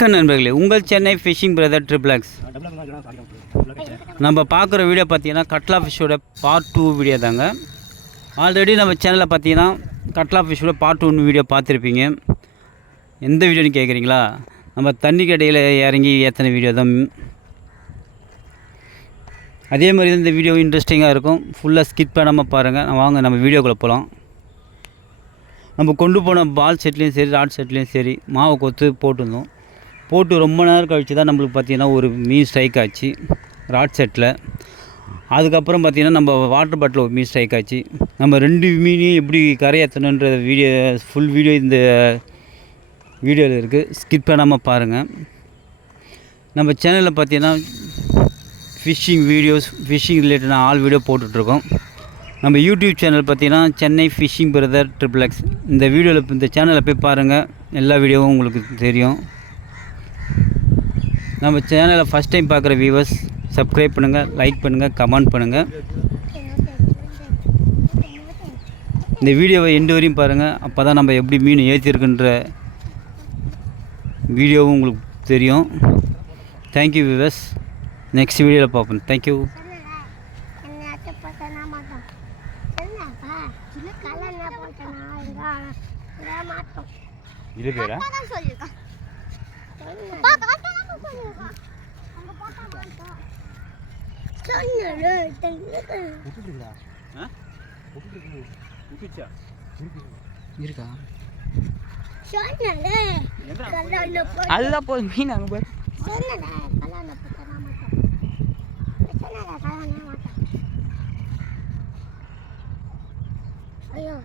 வணக்கம் நண்பர்களே, உங்கள் சென்னை ஃபிஷிங் பிரதர் ட்ரிப்ளக்ஸ். நம்ம பார்க்குற வீடியோ பார்த்தீங்கன்னா கட்லா ஃபிஷ்ஷோட பார்ட் 2 வீடியோ தாங்க. ஆல்ரெடி நம்ம சேனலில் பார்த்தீங்கன்னா கட்லா ஃபிஷ்ஷோட பார்ட் 1 வீடியோ பார்த்துருப்பீங்க. எந்த வீடியோன்னு கேட்குறீங்களா? நம்ம தண்ணி கடையில் இறங்கி ஏற்றின வீடியோ தான். அதே மாதிரி இந்த வீடியோ இன்ட்ரெஸ்டிங்காக இருக்கும். ஃபுல்லாக ஸ்கிப் பண்ணாமல் பாருங்கள். வாங்க நம்ம வீடியோக்குள்ளே போகலாம். நம்ம கொண்டு போன பால் செட்லேயும் சரி, ராட் செட்லேயும் சரி, மாவை கொத்து போட்டிருந்தோம். போட்டு ரொம்ப நேரம் கழித்து தான் நம்மளுக்கு பார்த்திங்கன்னா ஒரு மீன் ஸ்ட்ரைக் ஆச்சு ராட் செட்டில். அதுக்கப்புறம் பார்த்திங்கன்னா நம்ம வாட்டர் பாட்டில் ஒரு மீன் ஸ்ட்ரைக் ஆச்சு. நம்ம 2 மீனையும் எப்படி கரையேற்றணுன்ற வீடியோ, ஃபுல் வீடியோ இந்த வீடியோவில் இருக்குது. ஸ்கிப் பண்ணாமல் பாருங்கள். நம்ம சேனலில் பார்த்திங்கன்னா ஃபிஷ்ஷிங் வீடியோஸ், ஃபிஷ்ஷிங் ரிலேட்டடான ஆல் வீடியோ போட்டுட்ருக்கோம். நம்ம யூடியூப் சேனல் பார்த்திங்கன்னா சென்னை ஃபிஷிங் பிரதர் ட்ரிப்ளக்ஸ். இந்த வீடியோவில் இந்த சேனலில் போய் பாருங்கள், எல்லா வீடியோவும் உங்களுக்கு தெரியும். நம்ம சேனலை ஃபஸ்ட் டைம் பார்க்குற வியூவர்ஸ் சப்ஸ்கிரைப் பண்ணுங்கள், லைக் பண்ணுங்கள், கமெண்ட் பண்ணுங்கள். இந்த வீடியோவை எண்டு வரையும் பாருங்கள். அப்போ தான் நம்ம எப்படி மீன் ஏற்றிருக்குன்ற வீடியோவும் உங்களுக்கு தெரியும். Thank you viewers. நெக்ஸ்ட் வீடியோவில் பார்ப்போம். தேங்க்யூ. இது பேரா? அதுதான் போதும் மீன் அங்கே போய் ஐயோ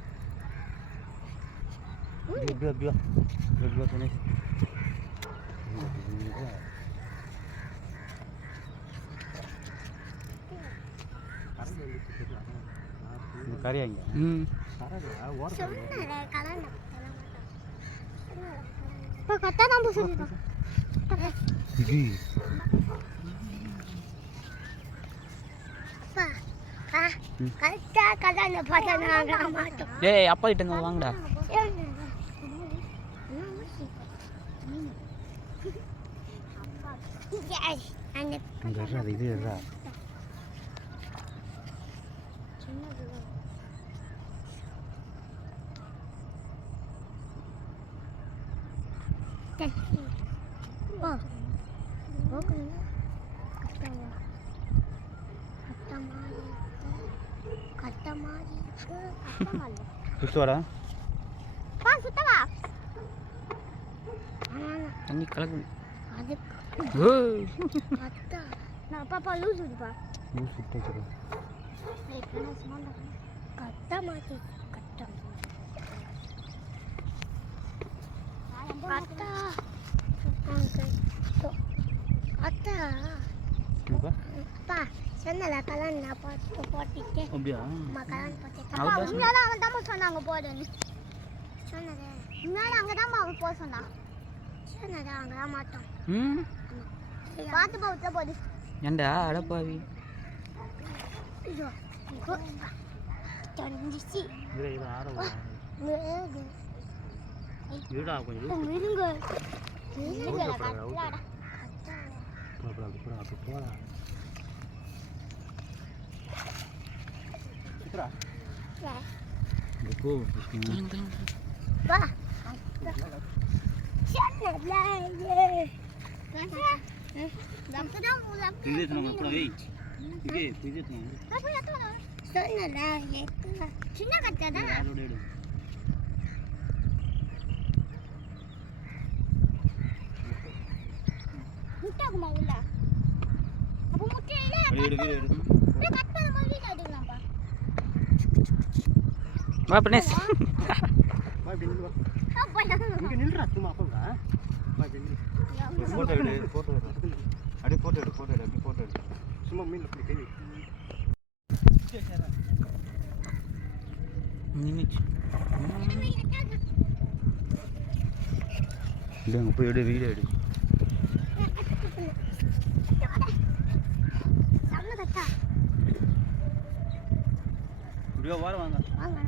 கரையாங்க. ஏய் அப்பா கிட்ட இருந்து வாங்கடா. இது சுத்தவாடா தண்ணி கலக்கு. நான் பாப்பா லூஸ் விடுப்பா. லூஸ் விட்டு கட்ட மாட்டி கட்ட அத்தா அத்தா அப்பா சொன்னல கல்யாணம் நான் போட்டுட்டு அப்படியா? அம்மா கல்யாணம் போட்டுட்டு உங்களால அவன் தான் சொன்னாங்க போடுன்னு சொன்னது. உங்களால அங்கே தான் அவன் போக சொன்னான். சொன்னது அங்கே தான் மாட்டோம். பார்த்து போட்டு போடு. ஏண்டா அடப்பாவி. ஐயோ தெரிஞ்சிச்சு. இருடா கொஞ்சம் விருங்க சின்ன கட்டா முட்டாக்குமா உள்ள அப்ப முட்டையில கட் பண்ண மாதிரி எடுக்கலாம்ப்பா. வா பினேஷ் வா இப்படி நில்லு. இங்க நில்றா சும்மா அப்பங்க. வா ஜெல்லி போட்டோ எடு, போட்டோ எடு. அடி போட்டோ எடு, போட்டோ எடு, போட்டோ எடு. சும்மா மீன் அப்படி கை நிமிச்சு இல்ல அங்க போய் எடு, வீடியோ எடு. இப்படியே வார வாங்க. வாங்க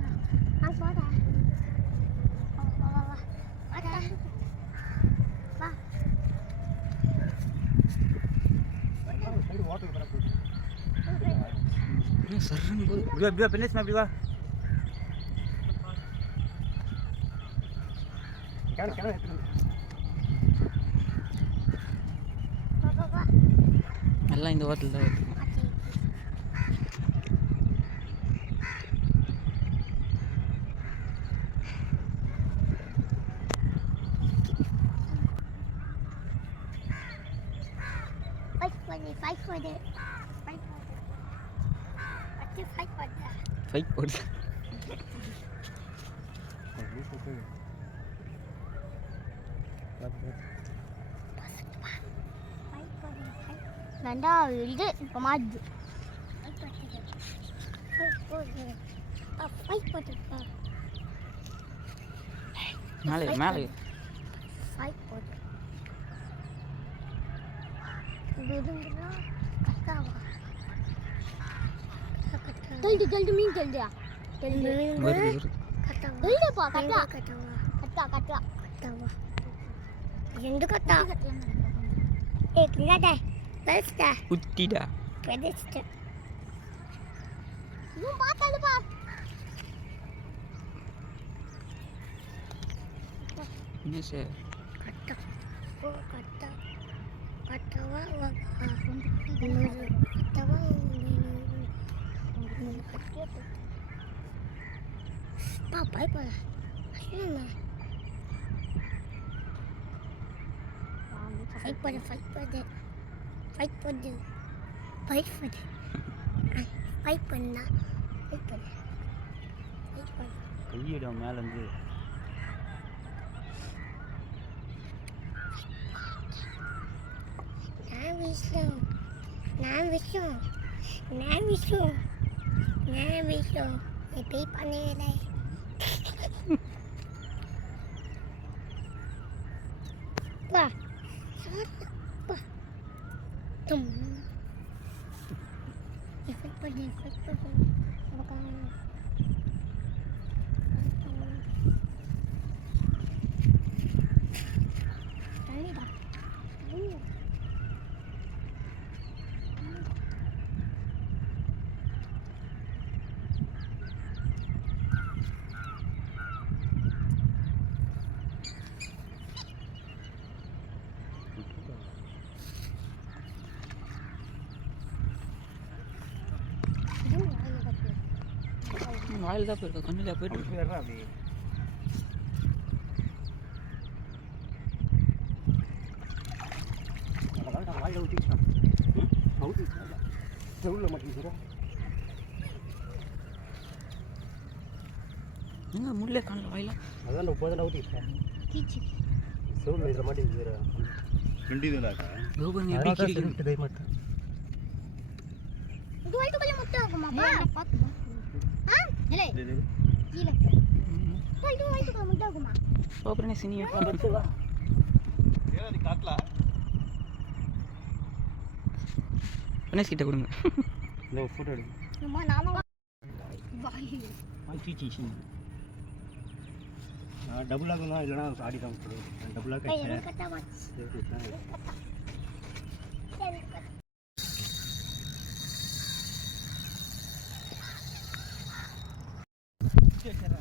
நான் போறேன். வா வா வா வா வா சர்றன்னு போகுது. இப்படி வா பின்னேஸ் அப்படி வா. எல்லாம் இந்த ஓரத்தில் தான் வருது. Fight for it. ஃபைட் போடுது. ரெண்டாவது இது இப்போ மாறுது. மேலே மேலே ஜல்தி மீன் ஜல்தியா வருது வருது. ஜல்திப்பா கட்டா கட்டா கட்டா கட்டாவா ரெண்டு கட்டா இல்லடா பெருசா குட்டிடா. பெருசா நீ பாத்தாலுப்பா என்ன சார் கட்டா ஓ கட்டா கட்டாவா கட்டாவா பாப்பா இப்போ என்ன ஃபைட் பண்ணு ஃபைட் பண்ணு ஃபைட் பண்ணு ஃபைட் பண்ணு ஃபைட் பண்ணா ஃபைட் பண்ணு ஃபைட் பண்ணு கையிடும் மேலேருந்து. நான் விஷயம் எப்படி பண்ணல வா வா டும் எஃபெக்ட் பண்ணு தள்ளிடா வாயில் தான் போயிருக்கா, கண்ணில் போயிட்டு இருக்கு. அப்படி வாயில் ஊற்றிக்கலாம். செவுளில் மாட்டேங்கிறோம். எங்க முள்ளே காணல வாயில. அதான் இப்போதான் ஊற்றிட்டேன். கீச்சு செவுளில் இதில் மாட்டேங்குது. ரெண்டு இதுலாக்கா கோபுரம் எப்படி கிரிக்கிட்டு இது வயித்துக்குள்ள முட்டை இருக்குமாப்பா பாத்துமா ஆ இல்ல கீழ இது வயித்துக்குள்ள முட்டை இருக்குமா கோபுரம் சினியா வா ஏறி காட்டல. கணேஷ் கிட்ட கொடுங்க. இந்த ஃபோட்டோ எடு. அம்மா நாம வாய் சீச்சி நான் டபுள் ஆகும் தான் இல்லைனா ஆடி தான் போடுவேன். டபுள் ஆக கட்டா வாட்ச் சரி